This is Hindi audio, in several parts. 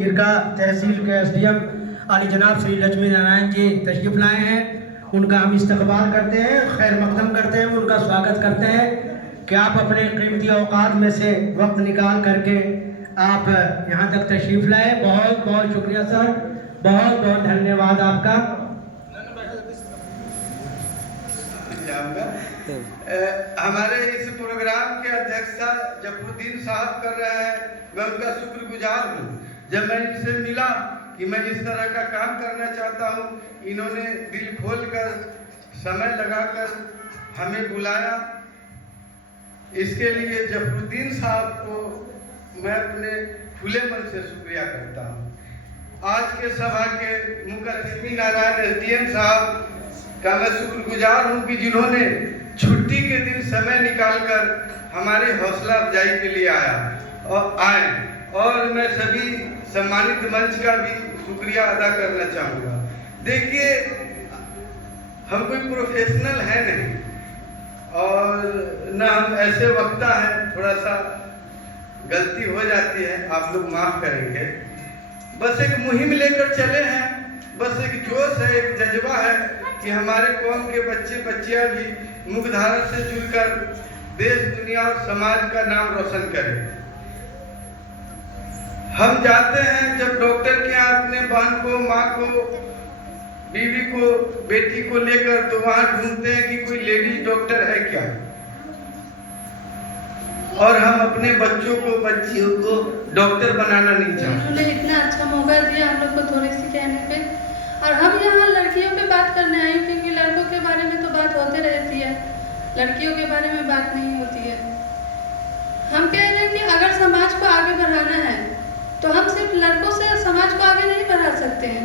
इरका तहसील के एसडीएम आली जनाब श्री लक्ष्मी नारायण जी तशरीफ लाए हैं। उनका हम इस्तकबाल करते हैं, खैर मकदम करते हैं, उनका स्वागत करते हैं कि आप अपने कीमती औकात में से वक्त निकाल करके आप यहाँ तक तशरीफ लाए। बहुत बहुत शुक्रिया सर, बहुत बहुत धन्यवाद आपका। हमारे इस प्रोग्राम के अध्यक्षता जफरुद्दीन साहब कर रहे हैं, मैं उनका शुक्रगुजार हूँ। जब मैं इनसे मिला कि मैं इस तरह का काम करना चाहता हूँ, इन्होंने दिल खोल कर समय लगाकर हमें बुलाया। इसके लिए जफरुद्दीन साहब को मैं अपने खुले मन से शुक्रिया करता हूँ। आज के सभा के मुख्य लक्ष्मी नारायण एसडीएम साहब का मैं शुक्रगुजार हूँ कि जिन्होंने छुट्टी के दिन समय निकालकर हमारे हौसला अफजाई के लिए आए और मैं सभी सम्मानित मंच का भी शुक्रिया अदा करना चाहूँगा। देखिए, हम कोई प्रोफेशनल है नहीं और न हम ऐसे वक्ता हैं, थोड़ा सा गलती हो जाती है, आप लोग माफ करेंगे। बस एक मुहिम लेकर चले हैं, बस एक जोश है, एक जज्बा है कि हमारे कौम के बच्चे बच्चियां भी मुख्यधारा से जुड़कर देश दुनिया और समाज का नाम रोशन करें। हम जाते हैं जब डॉक्टर के यहाँ अपने बहन को, माँ को, बीवी को, बेटी को लेकर, तो वहां ढूंढते हैं कि कोई लेडीज डॉक्टर है क्या, और हम अपने बच्चों को, बच्चियों को डॉक्टर बनाना नहीं चाहते। उन्होंने इतना अच्छा मौका दिया हम लोग को थोड़ी सी कहने पे, और हम यहाँ लड़कियों पे बात करने आए क्योंकि लड़कों के बारे में तो बात होते रहती है, लड़कियों के बारे में बात नहीं होती है। हम कह रहे हैं कि अगर समाज को आगे बढ़ाना है तो हम सिर्फ लड़कों से समाज को आगे नहीं बढ़ा सकते हैं,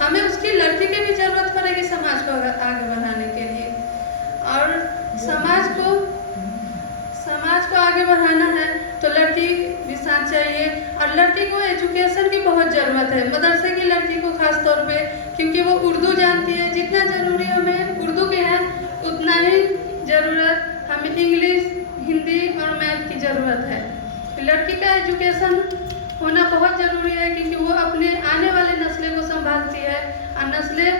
हमें उसकी लड़की की भी जरूरत पड़ेगी समाज को आगे बढ़ाने के लिए। और समाज को आगे बढ़ाना है तो लड़की भी साथ चाहिए, और लड़की को एजुकेशन की बहुत ज़रूरत है, मदरसे की लड़की को खास तौर पे, क्योंकि वो उर्दू जानती है। जितना ज़रूरी हमें उर्दू की है उतना ही ज़रूरत हमें इंग्लिश, हिंदी और मैथ की ज़रूरत है। लड़की का एजुकेशन होना बहुत ज़रूरी है क्योंकि वो अपने आने वाले नस्लें को संभालती है, और नस्लें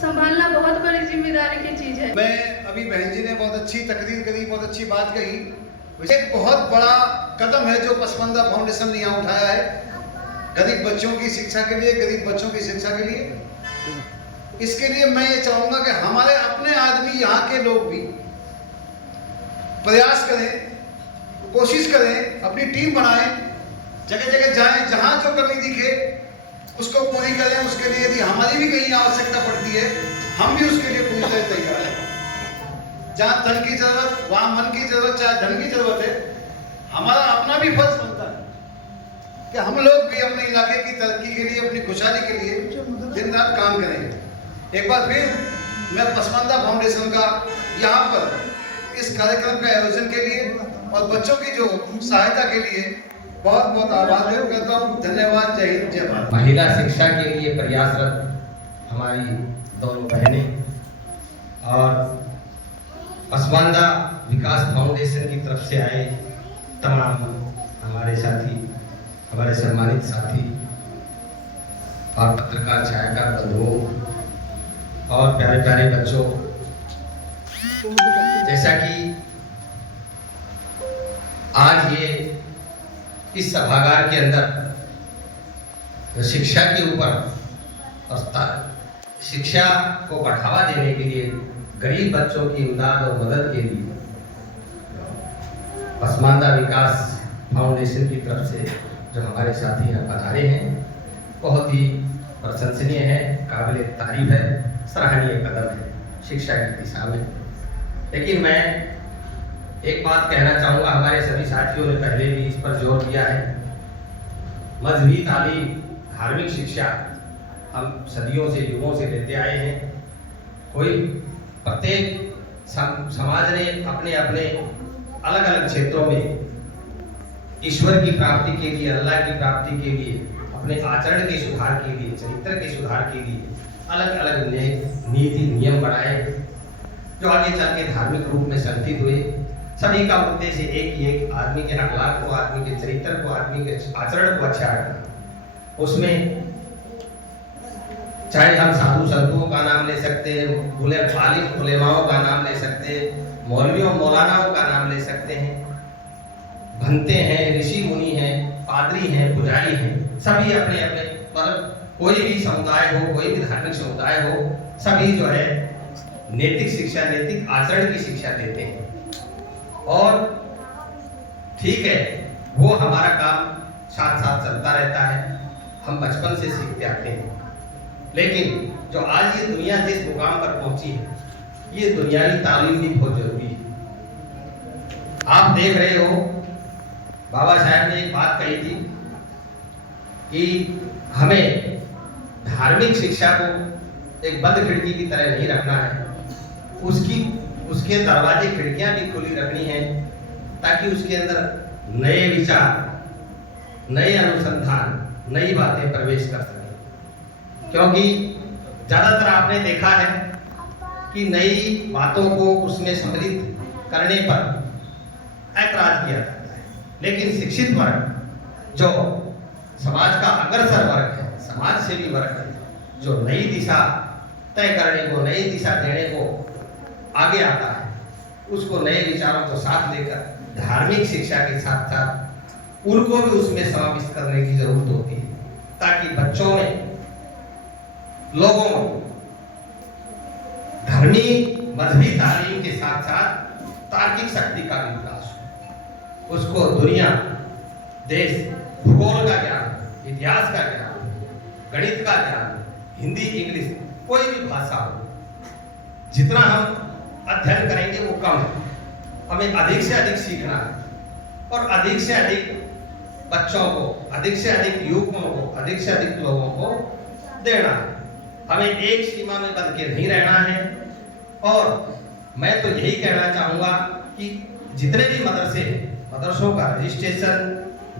संभालना बहुत बड़ी जिम्मेदारी की चीज़ है। मैं अभी बहन जी ने बहुत अच्छी तकरीर करी, बहुत अच्छी बात कही। एक बहुत बड़ा कदम है जो पसमंदा फाउंडेशन ने यहाँ उठाया है गरीब बच्चों की शिक्षा के लिए, गरीब बच्चों की शिक्षा के लिए। इसके लिए मैं ये चाहूँगा कि हमारे अपने आदमी, यहाँ के लोग भी प्रयास करें, कोशिश करें, अपनी टीम बनाएं, जगह जगह जाएं, जहाँ जो कमी दिखे उसको पूरी करें। उसके लिए यदि हमारी भी कहीं आवश्यकता पड़ती है, हम भी उसके लिए पूरी तरह तैयार हैं। जहाँ धन की जरूरत, वहाँ मन की जरूरत, चाहे धन की जरूरत है, हमारा अपना भी फर्ज बनता है कि हम लोग भी अपने इलाके की तरक्की के लिए, अपनी खुशहाली के लिए दिन रात काम करेंगे। एक बार फिर मैं पसमंदा फाउंडेशन का यहाँ पर इस कार्यक्रम के आयोजन के लिए और बच्चों की जो सहायता के लिए बहुत बहुत आभार व्यक्त करता हूँ। धन्यवाद। जय हिंद, जय भारत। महिला शिक्षा के लिए प्रयासरत हमारी दोनों बहनें और पसमानदा विकास फाउंडेशन की तरफ से आए तमाम हमारे साथी, हमारे सम्मानित साथी और पत्रकार, छायाकार बंधुओं और प्यारे प्यारे बच्चों, जैसा कि आज ये इस सभागार के अंदर शिक्षा के ऊपर और शिक्षा को बढ़ावा देने के लिए, गरीब बच्चों की इमदाद और मदद के लिए पसमानदा विकास फाउंडेशन की तरफ से जो हमारे साथी यहाँ पधारे हैं, बहुत ही प्रशंसनीय है, काबिल तारीफ है, सराहनीय कदम है शिक्षा की दिशा में। लेकिन मैं एक बात कहना चाहूँगा, हमारे सभी साथियों ने पहले भी इस पर जोर दिया है, मजहबी तालीम, धार्मिक शिक्षा हम सदियों से, युगों से लेते आए हैं। कोई प्रत्येक समाज ने अपने अपने अलग अलग क्षेत्रों में ईश्वर की प्राप्ति के लिए, अल्लाह की प्राप्ति के लिए, अपने आचरण के सुधार के लिए, चरित्र के सुधार के लिए अलग अलग नीति नियम बनाए जो आगे चल के धार्मिक रूप में संगठित हुए। सभी का उद्देश्य एक ही एक आदमी के अखलाक को, आदमी के चरित्र को, आदमी के आचरण को अच्छा रखना। उसमें चाहे हम साधु संतों का नाम ले सकते हैं, आलिम उलेमाओं का नाम ले सकते हैं, मौलवियों मौलानाओं का नाम ले सकते हैं, भंते हैं, ऋषि मुनि हैं, पादरी हैं, पुजारी हैं, सभी अपने अपने मतलब कोई भी समुदाय हो, कोई भी धार्मिक समुदाय हो, सभी जो है नैतिक शिक्षा, नैतिक आचरण की शिक्षा देते हैं। और ठीक है, वो हमारा काम साथ साथ चलता रहता है, हम बचपन से सीखते आते हैं। लेकिन जो आज ये दुनिया जिस मुकाम पर पहुंची है, ये दुनियावी तालीम भी बहुत जरूरी है। आप देख रहे हो, बाबा साहब ने एक बात कही थी कि हमें धार्मिक शिक्षा को एक बंद खिड़की की तरह नहीं रखना है, उसके दरवाजे खिड़कियां भी खुली रखनी है, ताकि उसके अंदर नए विचार, नए अनुसंधान, नई बातें प्रवेश कर सकें। क्योंकि ज्यादातर आपने देखा है कि नई बातों को उसमें सम्मिलित करने पर ऐतराज किया जाता है, लेकिन शिक्षित वर्ग, जो समाज का अग्रसर वर्ग है, समाज सेवी वर्ग है, जो नई दिशा तय करने को, नई दिशा देने को आगे आता है, उसको नए विचारों को साथ लेकर धार्मिक शिक्षा के साथ साथ उनको भी उसमें समाविष्ट करने की जरूरत होती है, ताकि बच्चों में, लोगों में धर्मी मजहबी तालीम के साथ साथ तार्किक शक्ति का भी विकास हो। उसको दुनिया, देश, भूगोल का ज्ञान, इतिहास का ज्ञान, गणित का ज्ञान, हिंदी, इंग्लिश, कोई भी भाषा हो, जितना हम अध्ययन करेंगे वो कम है। हमें अधिक से अधिक सीखना है और अधिक से अधिक बच्चों को, अधिक से अधिक युवकों को, अधिक से अधिक लोगों को देना है। हमें एक सीमा में बंध के नहीं रहना है। और मैं तो यही कहना चाहूँगा कि जितने भी मदरसे हैं, मदरसों का रजिस्ट्रेशन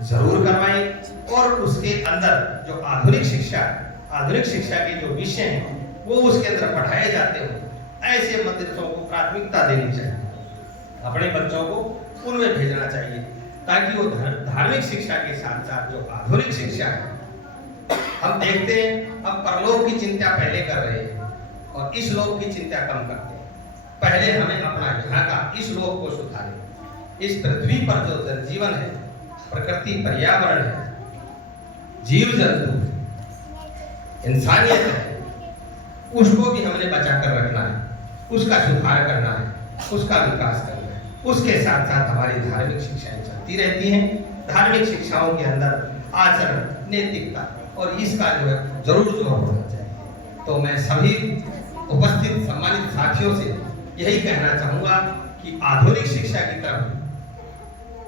जरूर करवाएं और उसके अंदर जो आधुनिक शिक्षा के जो विषय हैं वो उसके अंदर पढ़ाए जाते हो, ऐसे मदरसों को प्राथमिकता देनी चाहिए। अपने बच्चों को उनमें भेजना चाहिए, ताकि वो धार्मिक शिक्षा के साथ साथ जो आधुनिक शिक्षा है, हम देखते हैं अब परलोक की चिंता पहले कर रहे हैं और इस लोक की चिंता कम करते हैं। पहले हमें अपना यहाँ का इस लोक को सुधारें। इस पृथ्वी पर जो जनजीवन है, प्रकृति, पर्यावरण है, जीव जंतु, इंसानियत है, उसको भी हमने बचा कर रखना है, उसका सुधार करना है, उसका विकास करना है। उसके साथ साथ हमारी धार्मिक शिक्षाएं चलती रहती हैं। धार्मिक शिक्षाओं के अंदर आचरण, नैतिकता और इसका जो है जरूर जोर होना चाहिए। तो मैं सभी उपस्थित सम्मानित साथियों से यही कहना चाहूँगा कि आधुनिक शिक्षा की तरफ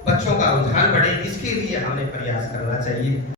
बच्चों का रुझान बढ़े, इसके लिए हमें प्रयास करना चाहिए।